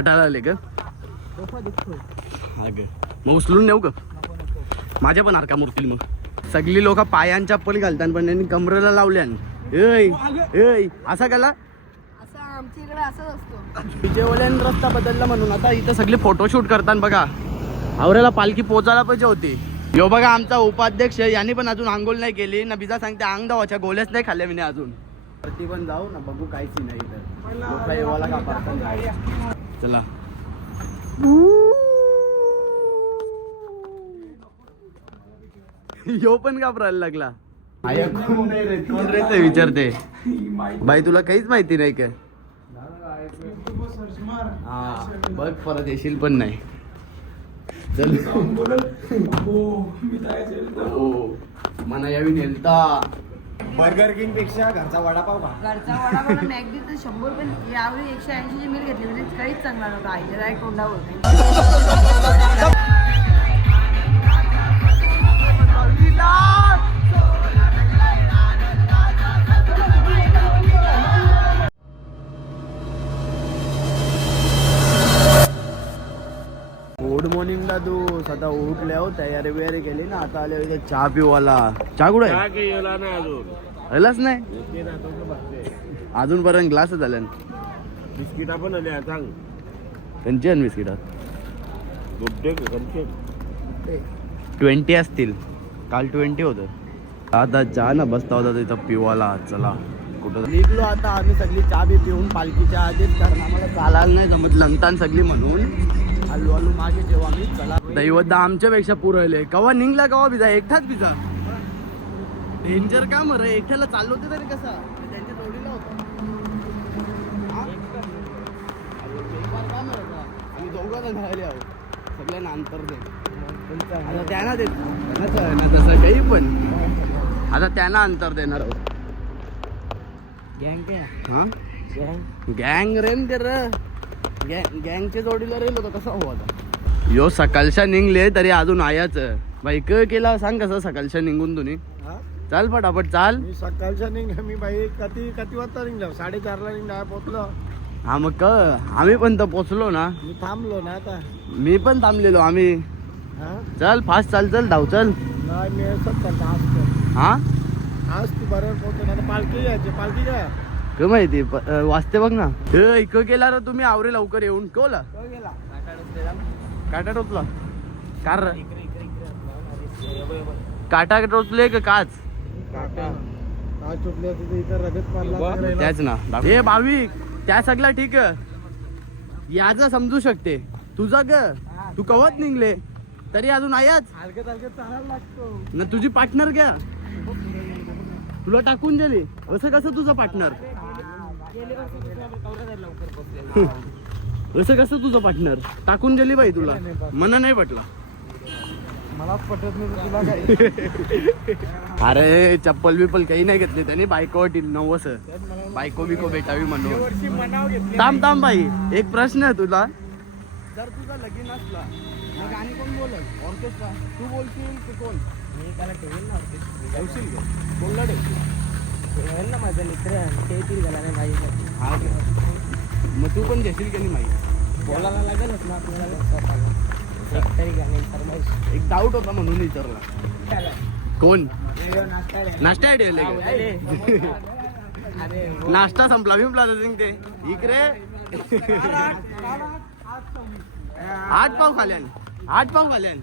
कटाला आले का मग उचलून नेऊ का माझ्या पण हरका मूर्ती मग सगळी लोक पायांच्या चप्पल घालतात पण त्यांनी कमरेला लावल्या असा गेला विजयवाल्यान रस्ता बदलला म्हणून आता इथं सगळे फोटोशूट करतात बघा आवऱ्याला पालखी पोचायला पाहिजे होती यो बघा आमचा उपाध्यक्ष यांनी पण अजून आंघोळ नाही केली ना बिजा सांगते अंग दावाच्या गोल्याच नाही खाल्ल्या मी अजून वरती पण जाऊ ना बघू काहीच नाही तर येवाला का पाहता चला यो पण घाबरायला लागला कोण रे ते विचारते बाई तुला काहीच माहिती नाही काय हा बघ परत येशील पण नाही चल मना यावी नेलता बर्गर किंग पेक्षा घरचा वडापाव घरचा वडापाव मॅगडी तर 100 रुपये यावेळी 180 ची मिल घेतली म्हणजे काहीच चांगला नव्हता आईला तोंडावर गुड मॉर्निंग दादू सदा उठले हो तयारी बियारी केली ना आता आले चहा पिवाला चहा कुठे आलाच नाही अजूनपर्यंत ग्लास झाल्या बिस्किटा पण आल्या सांग त्यांची बिस्किटात 20 असतील काल 20 होतं आता चहा ना बसता होता तिथं पिवाला चला कुठं निघलो आता आम्ही सगळी चहा बी पिऊन पालखीच्या आधीच कारण आम्हाला चालायला नाही जमत लंगतान सगळी म्हणून आलू आलू मागे जेव्हा आम्ही चला दैवत आमच्यापेक्षा पुरवले कवा निघला कवा बिजा एकटाच बिजा डेंजर का मर एकट्याला चाललो होते तरी कसा त्यांच्या जोडीला होता आम्ही दोघं जण राहिले आहोत सगळ्यांना अंतर दे आता त्यांना देत ना तसं काही पण आता त्यांना अंतर देणार आहोत हा गँग रेन ते र गँगच्या जोडीला रेल होतं कसं हो आता यो सकाळच्या निघले तरी अजून आयाच बाई क केला सांग कसं सकाळच्या निघून तुम्ही चाल पटापट चाल मी सकाळच्या निघ मी बाई किती वाजता निघलो 4:30ला निघला पोचलो हा मग आम्ही पण तर पोचलो ना मी थांबलो ना आता मी पण थांबलेलो आम्ही चल फास्ट चाल चल धाव चल नाही मी असंच करतो आज हा आज तू बरोबर पोहोचतो आता पालखी यायची पालखी काय क माहिती वाचते बघ ना इक केला रे तुम्ही आवरे लवकर येऊन कोला गेला काटा टोचला कार काटा टोचले का काच चुकले इथं रगत मारला त्याच ना हे भाविक त्या सगळा ठीक आहे याचा समजू शकते तुझा ग तू कवत निघले तरी अजून आयाच हलकत हलकत चालायला लागतो ना तुझी पार्टनर घ्या तुला टाकून दिली असं कसं तुझं पार्टनर असं कसं तुझं पार्टनर टाकून दिली बाई तुला मना नाही पटला मला पटत नाही तुला काय अरे चप्पल बिप्पल काही नाही घेतली त्यांनी बायको नवस बायको बिको भेटावी म्हणून थांब बाई एक प्रश्न आहे तुला जर तुझा लगीन असला मग आणि कोण बोलत ऑर्केस्ट्रा तू बोलशील की कोण मी त्याला ठेवेल ना ठेवशील का कोणला ठेवेल ना माझा मित्र ते तरी झाला नाही माहिती हा मग तू पण घेशील की नाही माहिती बोलायला लागेलच ना आपल्याला तरी गाणे फरमाईश एक डाऊट होता म्हणून विचारला कोण नाश्ता आयडिया नाश्ता संपला बिंपला ते इकडे 8 पाव खाल्यान 8 पाव खाल्यान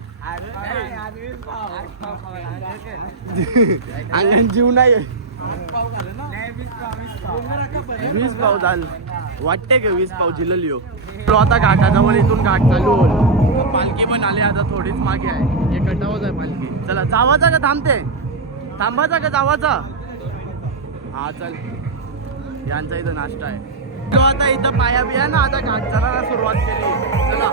अंगण जीव नाही 20 पाव झाल वाटते का 20 पाव जिल्हा तो आता घाटाजवळ इथून घाट चालू होईल पालखी पण आली आता थोडीच मागे आहे हे कटावच आहे पालखी चला जावाचा का थांबते थांबाचा का जावाचा हा चल यांचा इथं नाश्ता आहे तो आता इथं पाया बिया ना आता घाट चढायला सुरुवात केली चला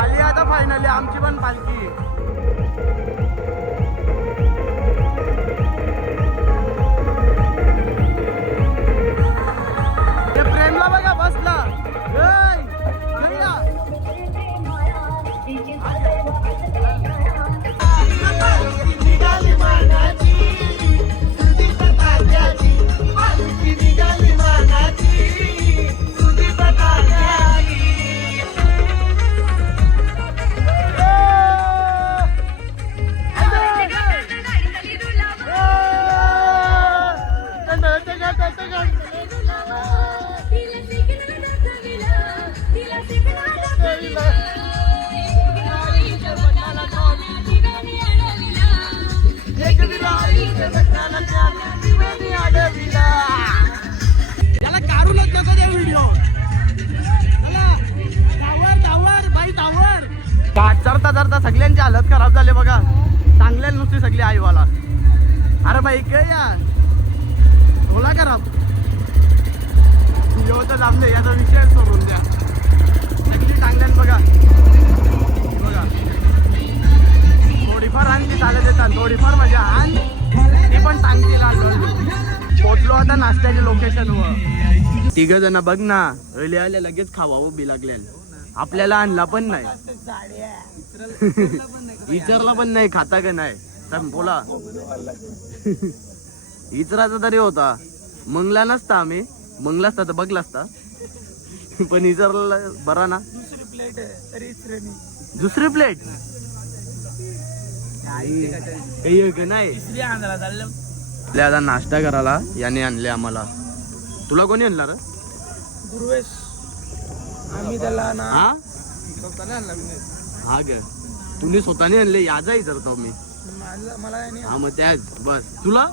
आली आता फायनली आमची पण पालखी प्रेमला बघा त्याला काढूनच नको ते व्हिडिओ. चरता चरता सगळ्यांची हालत खराब झाली बघा. चांगल्या नुसती सगळी आईवाला. अरे बाई काय या होला खराब तर जमले याचा विषय सोडून द्या. सगळी चांगल्यान बघा बघा. थोडीफार आणखी चालत येतात थोडीफार मजा आण ती पण चांगली लागली. पोचलो आता नाश्त्याच्या लोकेशनवर. तिघ जण बघ ना अले आले लगेच खावा बी लागले. आपल्याला आणला पण नाही विचारला पण नाही खाता का नाही सांग बोला. विचारायचा तरी होता. मंगला नसता आम्ही मंगला असता तर बघला असता पण विचारला बरा ना. दुसरी प्लेट काही नाही. आता नाश्ता करायला याने आणले आम्हाला. तुला कोणी आणला रे? गुरुवेश आम्ही त्याला ना हा स्वतःने आणला. हा ग तुम्ही स्वतःने आणले याचा विचारतो मी. मला हा मग त्याच बस तुला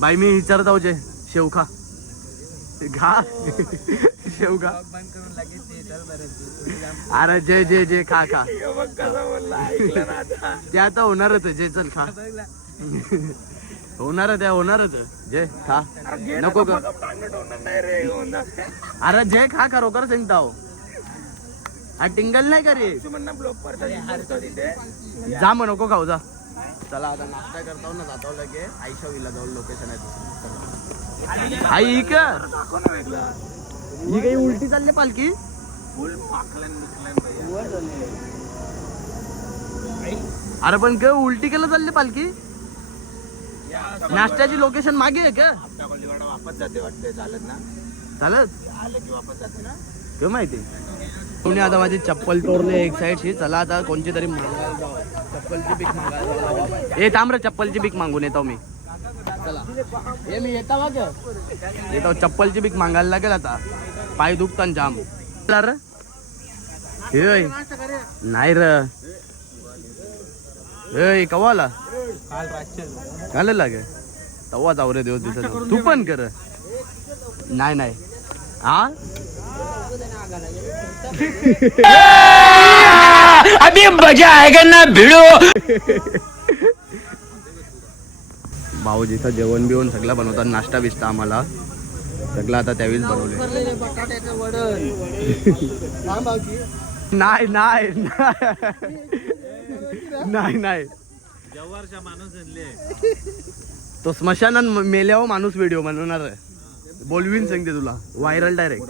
बाई मी विचारतो जे शेव खा घा शेव खा. अरे जे जे जे खा खा ते आता होणारच जे चल खा. होणारच आहे होणारच जे खा नको का. अरे जे खा खरोखर सांगता हा टिंगल नाही करे जा मग नको खाऊ जा. चला आता नाश्ता करताव ना जातो लगे आईशा विला जाऊन लोकेशन आहे. आई का ही काही उलटी चालली पालखी. अरे पण ग उलटी केलं चालली पालखी. नाश्त्याची लोकेशन मागे आहे का वापस जाते वाटते. चालत ना चालत आले की वापस जाते ना किंवा माहिती. कोणी आता माझी चप्पल तोडले एक साईडची. चला आता कोणची तरी मागायला जाऊ. चप्पलची भीक मागायला ए तांबर चप्पलची भीक मागून येतो मी. चला हे मी येता बघ येतो चप्पलची भीक मागायला लागेल आता. पाय दुखतात जाम. हे नाही र ए कवाला काल लागे तवा जाऊ रे देव दिसत. तू पण कर नाही नाही हा अभी मजा आएगा ना भिड़ो. भाऊजीचं जेवण बिवण सगळं बनवतात. नाश्ता बिस्टा आम्हाला सगळं आता त्यावेळीच बनवले. बटाट्याचं वडण नाही नाही नाही नाही तो स्मशानात मेल्यावर माणूस व्हिडिओ बनवणार बोलवीन सांगते तुला व्हायरल डायरेक्ट.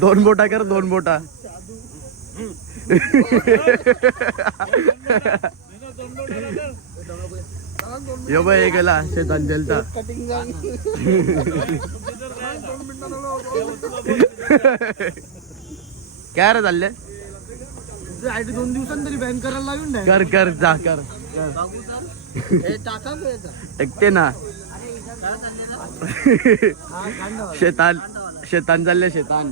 2 बोटा कर 2 बोटा. यो बाय हे गेला शेतात जलता. काय रे चालले 2 दिवसांतरी बॅन करायला लागून कर कर जा कर एकटे ना. शेतान शेतान चालले शेतान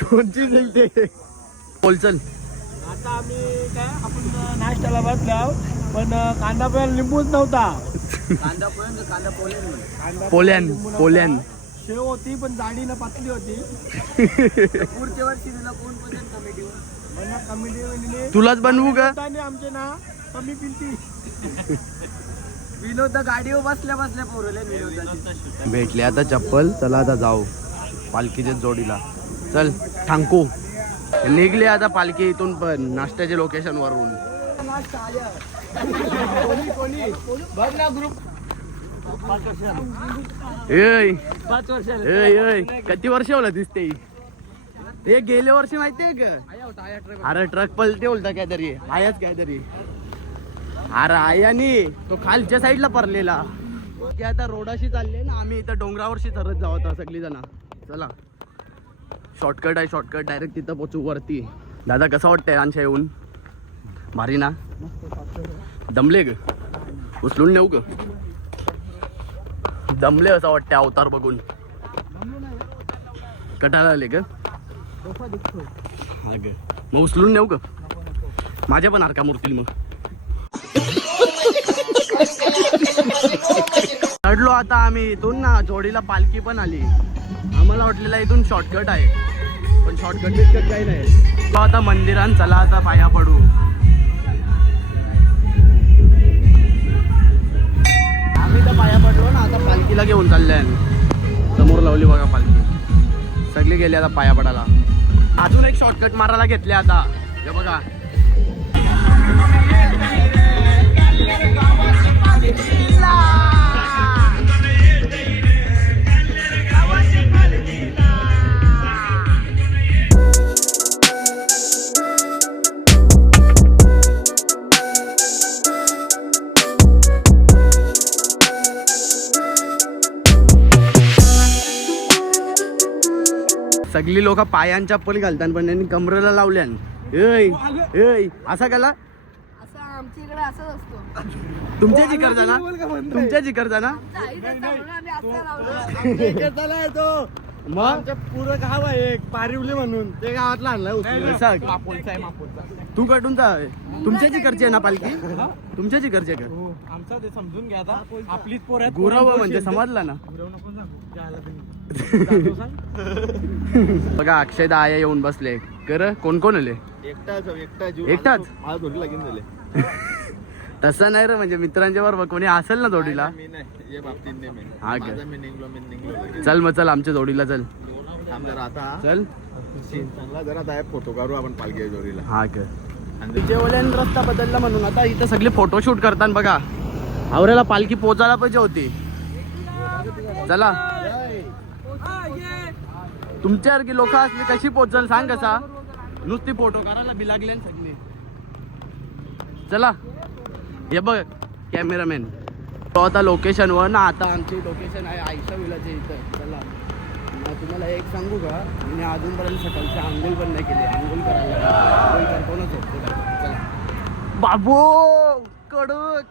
कोणची सांगते बोल चल. आता आम्ही काय आपण नाश्त्याला बसलो पण कांदा पोह्याला लिंबूच नव्हता. पोल्यान पोल्यान शेव होती पण जाडीनं पातळी होती. पुढच्या वर्षी कमिटी तुलाच बनवू का. आमचे ना कमी पिलती. विनोद गाडीवर बसल्या बसल्या पोरले विनोद भेटले आता चप्पल. चला आता जाऊ पालखीच्या जोडीला. चल थांकू निघले आता पालखी इथून पण नाश्त्याच्या लोकेशन वरून. किती वर्ष होला दिसते. हे गेल्या वर्षी माहितीये का. अरे ट्रक पलटे बोलता काहीतरी आयाच काहीतरी. अरे आयानी तो खालच्या साईडला पडलेला. आता रोडाशी चालले ना आम्ही इथं डोंगरावरशी तरच जाऊ आता सगळी जण. चला शॉर्टकट आहे शॉर्टकट डायरेक्ट तिथं पोचू वरती. दादा कसं वाटतंय आणशा येऊन भारी ना. दमले ग उचलून नेऊ ग. दमले असं वाटतंय अवतार बघून. कटाळा आले ग मग उचलून नेऊ ग. माझ्या पण हरका मूर्तील मग. चढलो आता आम्ही इथून ना, जोडीला पालखी पण आली. आम्हाला वाटलेला इथून शॉर्टकट आहे, पण शॉर्टकट बिटकट काही नाही. तो आता मंदिरात, चला आता पाया पडू. आम्ही तर पाया पडलो ना, आता पालखीला घेऊन चालले. समोर लावली बघा पालखी, सगळी गेली आता पाया पडायला. अजून एक शॉर्टकट मारायला घेतले आता, हे बघा. सगळी लोक पायान चप्पल घालतात, पण त्यांनी कमरेला लावल्यान. असा केला. असं आमच्या इकडे असंच असतो. तुमच्या जिकरचा ना, तुमच्या जिकरचा ना. मग पुरं गाव आहे एक पारिवले म्हणून, ते गावातला आणलाय. तू कटूनचा तुमच्या जिकरची आहे ना पालखी, तुमच्या जिकरची आहे का? आमचा ते समजून घ्या आता, आपलीच पोर आहेत. गुरव म्हणजे समजला ना. गुरव नको सांगू, जायला तुम्ही. बघा अक्षय दा आया येऊन बसले. कर कोण कोण आले? एकटाच तसं नाही रे, म्हणजे मित्रांच्या बरोबर कोणी असेल ना जोडीला. हा का? चल मग चल आमच्या जोडीला चल. चल जरा फोटो काढू आपण पालखी जोडीला. हा का? जेवल्यान रस्ता बदलला म्हणून आता इथं सगळे फोटोशूट करतात बघा. आवऱ्याला पालखी पोचायला पाहिजे होती. चला, तुमच्यासारखी लोक असली कशी पोचल सांग. कसा नुसती फोटो करायला बी लागले सगळे. चला हे बघ कॅमेरामॅन. तो आता लोकेशन वर ना, आता आमची लोकेशन आहे आयशा विलाच्या इथं. चला तुम्हाला एक सांगू का, मी अजूनपर्यंत सकाळची आंघोळ पण नाही केली. आंघोळ करायला आंघोळ करतो ना, झोपतो. चला बाबू कडक.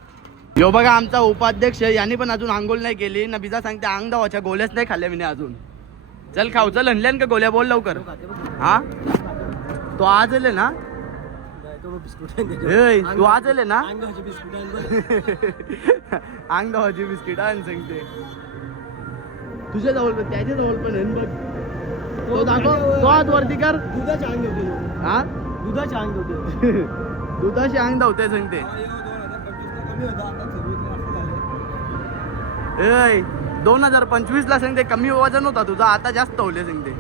यो बघा आमचा उपाध्यक्ष, यांनी पण अजून आंघोळ नाही केली ना. बिजा सांगते अंग दावाच्या गोल्याच नाही खाल्ल्या मी अजून. चल खाऊ, चल आणल्यान का गोल्या, बोल लवकर. हा तो आज आले ना, तू आज आले ना. अंग दावाची बिस्किट आण सांगते. तुझ्या जवळ पण त्याच्या जवळ पण आहे बघ. तो दाखव, तो हात वरती कर. दुधाचे अंग होते. हा दुधाचे अंग होते. दुधाशी अंग धावते सांगते. 2025 ला सांगते कमी वजन होता तुझा, आता जास्त होले सांगते.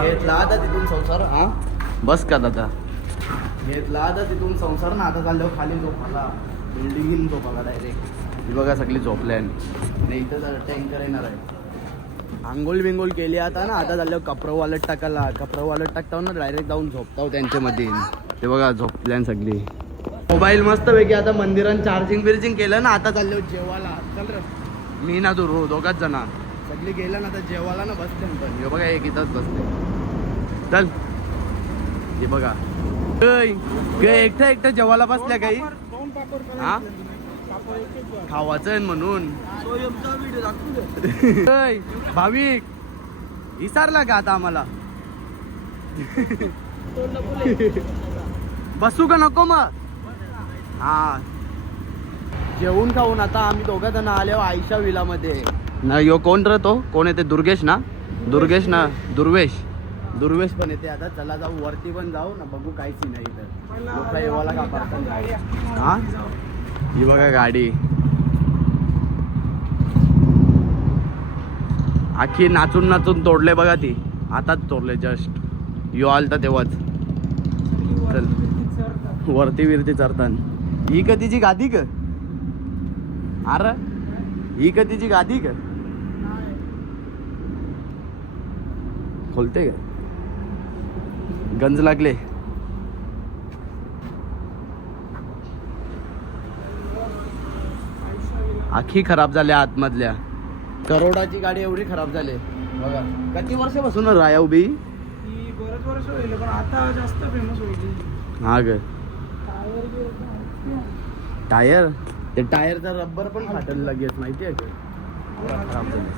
घेतला आता तिथून संसार. हा बस का दादा, घेतला आता तिथून संसार ना. आता चालल्यावर खाली झोपाला, बिल्डिंग झोपाला डायरेक्ट. बघा सगळी झोपल्या नाही. इथं टँकर येणार आहे. आंघोळ बिंगोळ केली आता ना. आता झाल्यावर कपडं वालत टाकायला, कपडं वालत टाकताव ना डायरेक्ट जाऊन झोपताव त्यांच्यामध्ये. ते बघा झोपल्यान सगळी. मोबाईल मस्त पैकी आता मंदिरात चार्जिंग बिर्जिंग केलं ना. आता चालल्यावर जेवायला. चल रे मी ना तू दोघाच जण सगळी गेलं ना, आता जेवायला ना बसते. पण हे बघा एक इथंच बसते. चल हे बघा एकटं जेवायला बसल्या काही. हा खावाचं म्हणून. भाविक विचारला का आता आम्हाला बसू का नको मग. हा जेवून खाऊन आता आम्ही दोघं जण आलो आयशा विलामध्ये ना. यो कोण रे, तो कोण येते? दुर्गेश ना, दुर्गेश ना, दुर्वेश पण येते. आता चला जाऊ वरती पण जाऊ ना, बघू काहीच नाही तर लोक येवाला का पडतात. हा ही बघा गाडी आखी नाचून नाचून तोडले बघा. ती आताच तोडले जस्ट. यो आलता तेव्हाच. चल वरती विरती चढताना. ही कधीची गादी का? अरे ही कधीची गादी का? खोलते का? गंज लागले. आखी खराब झाल्या आतमधल्या. करोडाची गाडी एवढी खराब झाली बघा. किती वर्षापासून राया उभी? बरेच वर्ष होईल, पण आता जास्त फेमस होईल. हा ग टायर, ते टायरचा रब्बर पण फाटल लगेच माहितीये का? खराब झालं.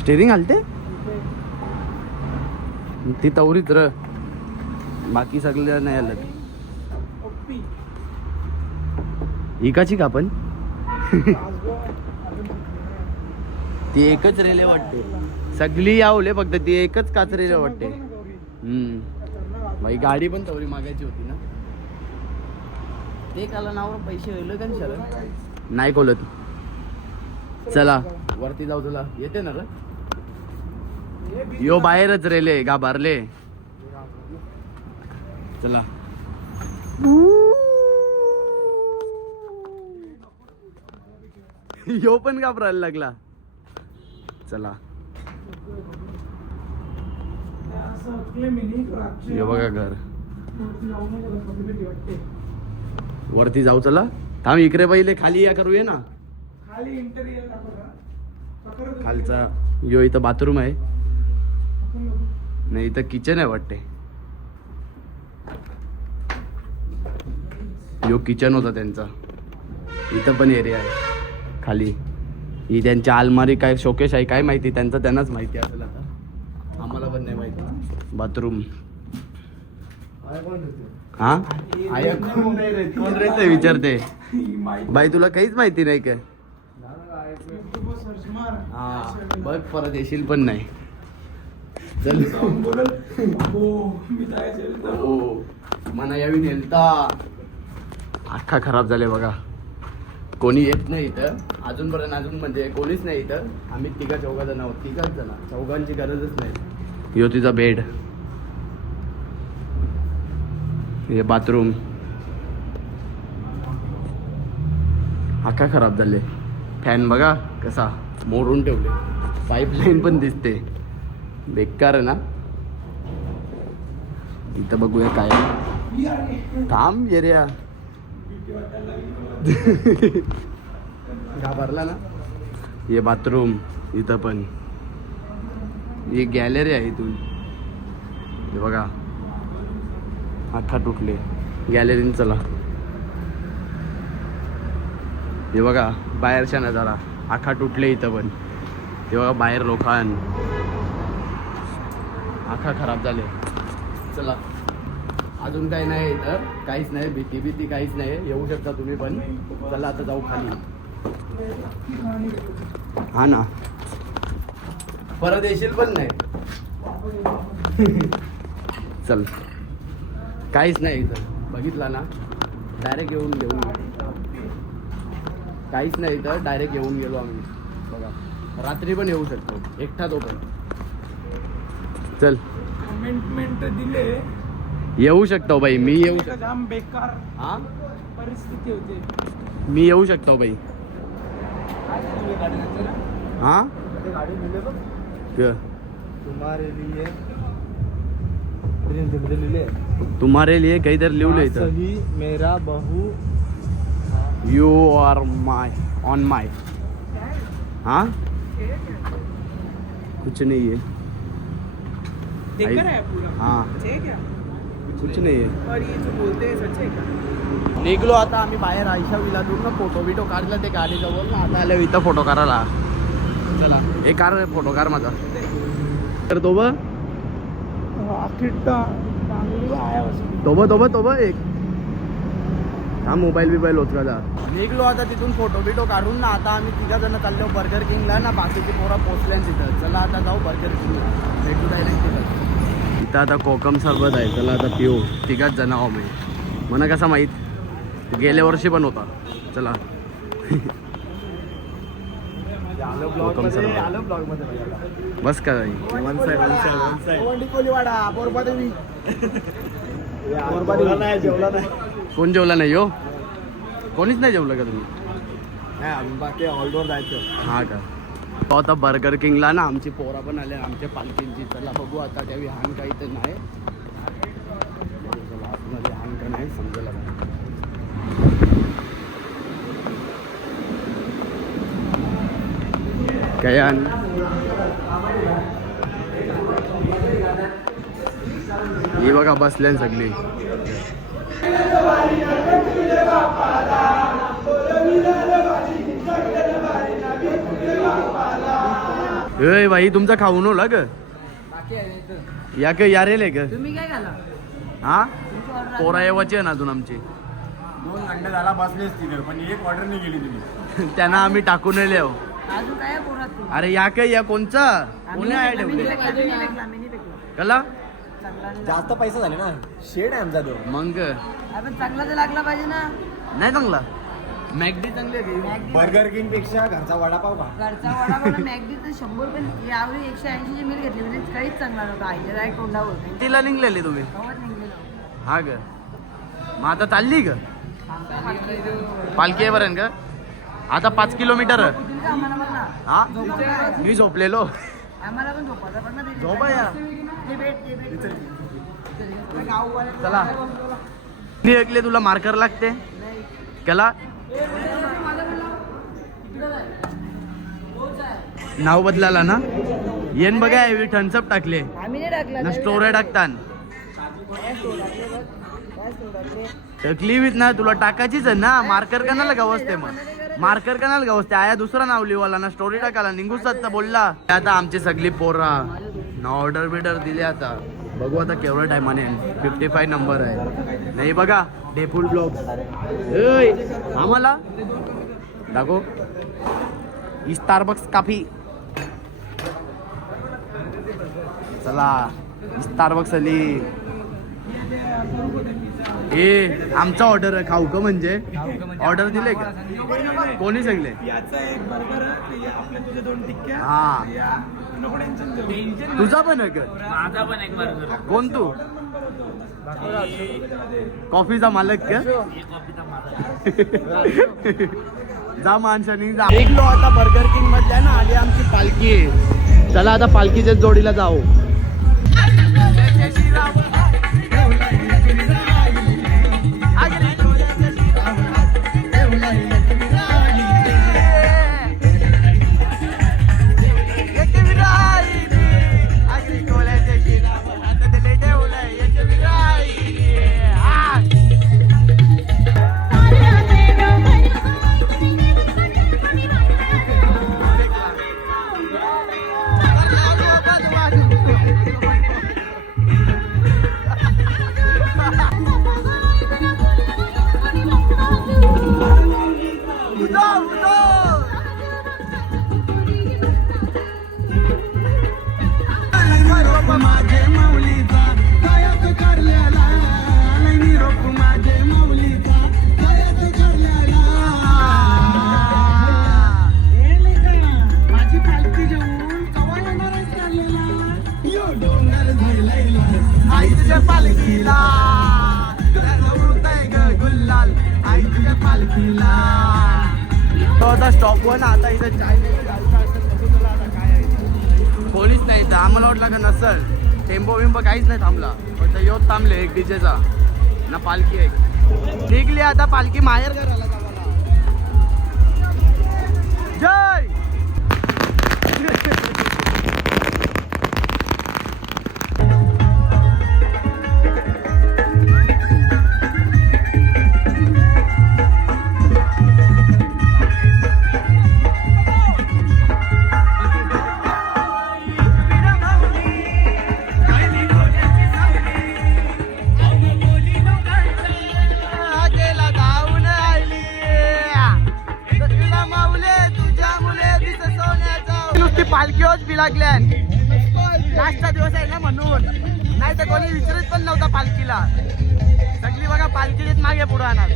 स्टेरिंग हलते. ती तवरीच र बाकी सगळे नाही आलं इकाची का पण ती एकच रेल्वे वाटते सगळी यावले फक्त ती एकच काचरेले वाटते भाई गाडी पण तवरी मागायची होती ना ते काला नावावर पैसे होईल का सर नाही खोलत चला वरती जाऊ तुला येते ना रे यो बाहेरच रेले गाभारले चला यो पण घाबरायला लागला चला हे बघा घर वरती जाऊ चला थांब इकडे पहिले खाली या करूया ना खालचा यो इथं बाथरूम आहे नाही इथं किचन आहे वाटते यो किचन होता त्यांचा इथं पण एरिया आहे खाली ही त्यांची अलमारी काय शोकेश आहे काय माहिती त्यांचं त्यांनाच माहिती असेल आता आम्हाला पण नाही माहिती बाथरूम हा कोण रे ते विचारते बाई तुला काहीच माहिती नाही काय हा बघ परत येशील पण नाही चल मना यावी नेलता अख्खा खराब झाले बघा कोणी येत नाही इथं अजूनपर्यंत अजून म्हणजे कोणीच नाही इथं आम्ही तिघा चौघा जण आहोत तिघाच जण चौघांची गरजच नाही यो तिचा बेड हे बाथरूम अख्खा खराब झाले फॅन बघा कसा मोडून ठेवले पाईपलाईन पण दिसते बेकार आहे ना इथं बघूया काय थांब एरिया घाबरला ना हे बाथरूम इथं पण ही गॅलरी आहे इथून हे बघा अख्खा तुटले गॅलरीन चला हे बघा बाहेरच्या नजारा अख्खा तुटले इथं पण ते बघा बाहेर लोकांन अख्खा खराब झाले चला अजून काही नाही इथं काहीच नाही भीती काहीच नाही येऊ शकता तुम्ही पण चला आता जाऊ खाली हा ना परत येशील पण नाही चल काहीच नाही इथं बघितला ना डायरेक्ट येऊन घेऊन काहीच नाही इथं डायरेक्ट येऊन गेलो आम्ही बघा रात्री पण येऊ शकतो एकटा तो पण चल कमेंटमेंट दिले येऊ शकतो बाई मी येऊ जाम बेकार हा परिस्थिती होते मी येऊ शकतो बाई हा तुम्हारे लिए काहीतरी लिहलं इथं मेरा बहू यू आर माय ऑन माय हाँ कुछ नहीं है देखा है पूरा हाँ है क्या कुछ नहीं है और ये जो बोलते हैं सच है क्या निघलो आता आम्ही बाहेर आयशा विलातून ना फोटो बिटो काढला ते गाडीजवळ ना आता आल्या इथं फोटो काढायला चला हे कार फोटो कार माझा तर तो बघ तो बघ एक हा मोबाईल बिबाईल होत का निघलो आता तिथून फोटो बिटो काढून ना आता आम्ही तिघा जण चाललो बर्गर किंगला ना बाकीची पोरा पोचल्या तिथं चला आता जाऊ बर्गर किंगला भेटू जायला तिथं इथं आता कोकम सरबत आहे चला आता पिऊ तिघाच जण आहो मी मला कसा माहीत गेल्या वर्षी पण होता चला कोकम सरबत बस का कोण जेवला नाही हो कोणीच नाही जेवलं का तुम्ही बाकी ऑलडोर जायचं हा का तो आता बर्गर किंगला ना आमची पोरा पण आले आमच्या पालखींची चला बघू आता त्या विहान काही तर नाही चला आतमध्ये विहान का नाही समजेल कयान ही बघा बसल्यान सगळी ए भाई तुमचा खाऊन होला ग या क यारेल आहे का तुम्ही काय घाला हा तुमची order पोरा येवाची आहे ना अजून आमची 2 घंटे झाला बसलेच तिथे पण एक ऑर्डर नाही गेली तुम्ही. त्यांना आम्ही टाकून नेले अजून काय पोरात तुम्ही अरे या काय या कोणचा कोणी आहे ठेवले कला चांगला नाही जास्त पैसे झाले ना शेड आहे आमचा तो मग आपण चांगला तर लागला पाहिजे ना नाही चांगला मॅगडी चांगली आहे का? मॅगडी बर्गर किंग पेक्षा घरचा वडापाव खा. घरचा वडापाव मॅगडी तर 100 पण यावेळी 180 ची मिल घेतली म्हणजे काहीच चांगला नव्हता आईला डायरेक्ट तोंडावर तिला निघलेली तुम्ही कवच निघलेलं हा ग मग आता चालली का पालखी आहे बरं का आता 5 किलोमीटर आहे. कुठून का आम्हाला बघ ना हा झोपा. मी झोपलेलो आम्हाला पण झोपायचं पण ना ते. झोपा या. ते भेट गाववाले चला मी ऐकले तुला मार्कर लागते कला नाव बदलाला ना येन बघा थम्सअप टाकले आम्ही नाही टाकला ना स्टोऱ्या टाकतान क्लिवित ना तुला टाकायचीच आहे ना मार्कर कनाला गावसते मग मार्कर कनाला गावसते आया दुसरा नाव लिवाला ना स्टोरी टाकायला निघूच आता बोलला आता आमची सगळी पोरा ना ऑर्डर बिर्डर दिले आता बघू आता केवढ्या टायमाने 55 नंबर आहे नाही बघा डेफुल ब्लॉग आम्हाला दाखव स्टारबक्स काफी चला स्टारबक्स आली ए आमचा ऑर्डर आहे खाऊ का म्हणजे ऑर्डर दिले का कोणी सांगले हा तुझा पण आहे का कोण तू कॉफीचा मालक का जा माणसानी निघलो आता बर्गर किंग मधल्या ना आली आमची पालखी चला आता पालखीच्या जोडीला जाऊ तो आता स्टॉपवर ना आता इथं पोलीस नाही तर आम्हाला वाटलं का नसल टेम्पो बिंपो काहीच नाही थांबला फक्त येऊन थांबले एक डीजेचा ना पालखी एक निघली आता पालखी माहेर घराला जावाला जय पालखीवर बी लागल्या लास्टचा दिवस आहे ना म्हणून नाही तर कोणी विचारत पण नव्हता पालखीला सगळी बघा पालखीत मागे पुढे आणणार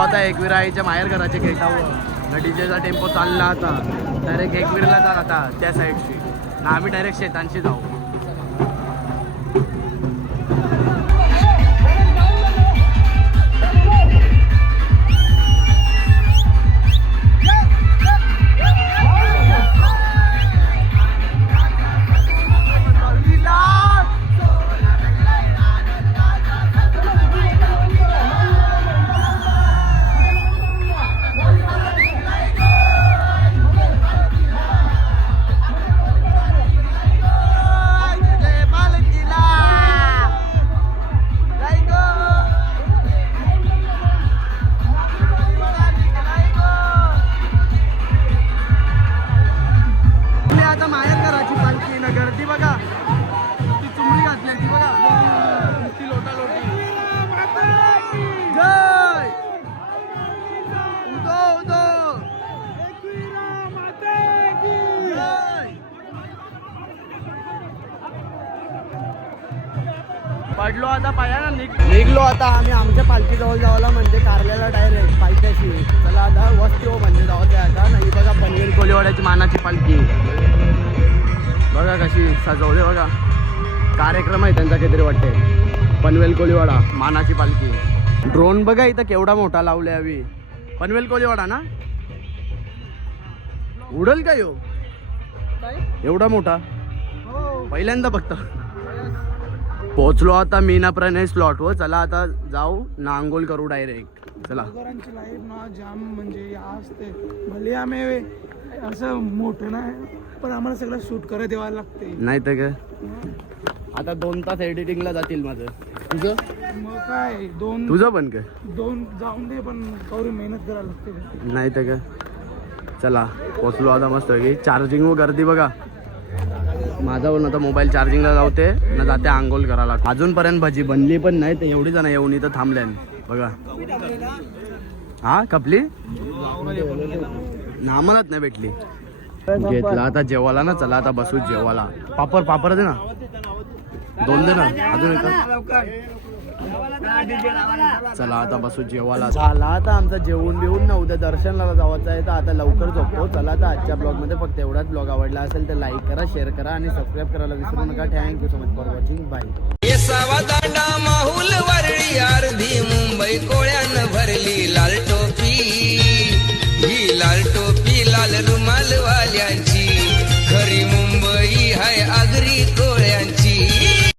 आता एकविराईच्या माहेर घराचे गेटावर डीजेचा टेम्पो चालला आता डायरेक्ट एकविरला जात आता त्या साईडची ना आम्ही डायरेक्ट शेतांशी जाऊ पडलो आता पाया निघलो आता आम्ही आमच्या पालखी जवळ जावला म्हणजे कारल्याला डायरेक्ट पालख्याशी. चला आता वस्ती हो म्हणजे जाऊ द्या आता. नाही बघा पनवेल कोलीवाड्याची मानाची पालखी बघा कशी सजवले बघा. कार्यक्रम आहे त्यांचा काहीतरी वाटते. पनवेल कोलीवाडा मानाची पालखी. ड्रोन बघा इथं केवढा मोठा लावले हवी. पनवेल कोलीवाडा ना उडल का यो एवढा मोठा पहिल्यांदा बघता. पोहोचलो आता मीना प्रणय स्लॉट वर. चला आता जाऊ ना आंघोळ करू डायरेक्ट. चला ब्लॉगरांची लाईफ ना जाम म्हणजे असते. भले आम्ही असं मोठं नाही पण आम्हाला सगळं शूट करत द्यावं लागते. नाही तर काय आता 2 तास एडिटिंगला जातील माझं. तुझं मग काय तुझं पण काय दोन जाऊन दे पण कवरी मेहनत करायला लागते. नाही तर काय. चला पोचलो आता मस्त की. चार्जिंग व गर्दी बघा. माझा पण आता मोबाईल चार्जिंगला लावते ना जाते आंघोळ करायला. अजूनपर्यंत भजी बनली पण नाही तर एवढी जण येऊन इथं थांबल्या बघा. हा कपली ना आम्हालाच नाही भेटली. घेतला आता जेवायला ना. चला आता बसू जेवायला. पापड दे ना 2 दे ना अजून एकदा. चला आता बसू जेवायला. झाला आता आमचं जेवून बिवून ना उद्या दर्शनाला जायचं आहे तर आता लवकर झोपतो. चला आता आजच्या ब्लॉगमध्ये फक्त एवढाच. ब्लॉग आवडला असेल तर लाईक करा, शेअर करा आणि सबस्क्राईब करायला विसरू नका. Thank you so much for watching. Bye.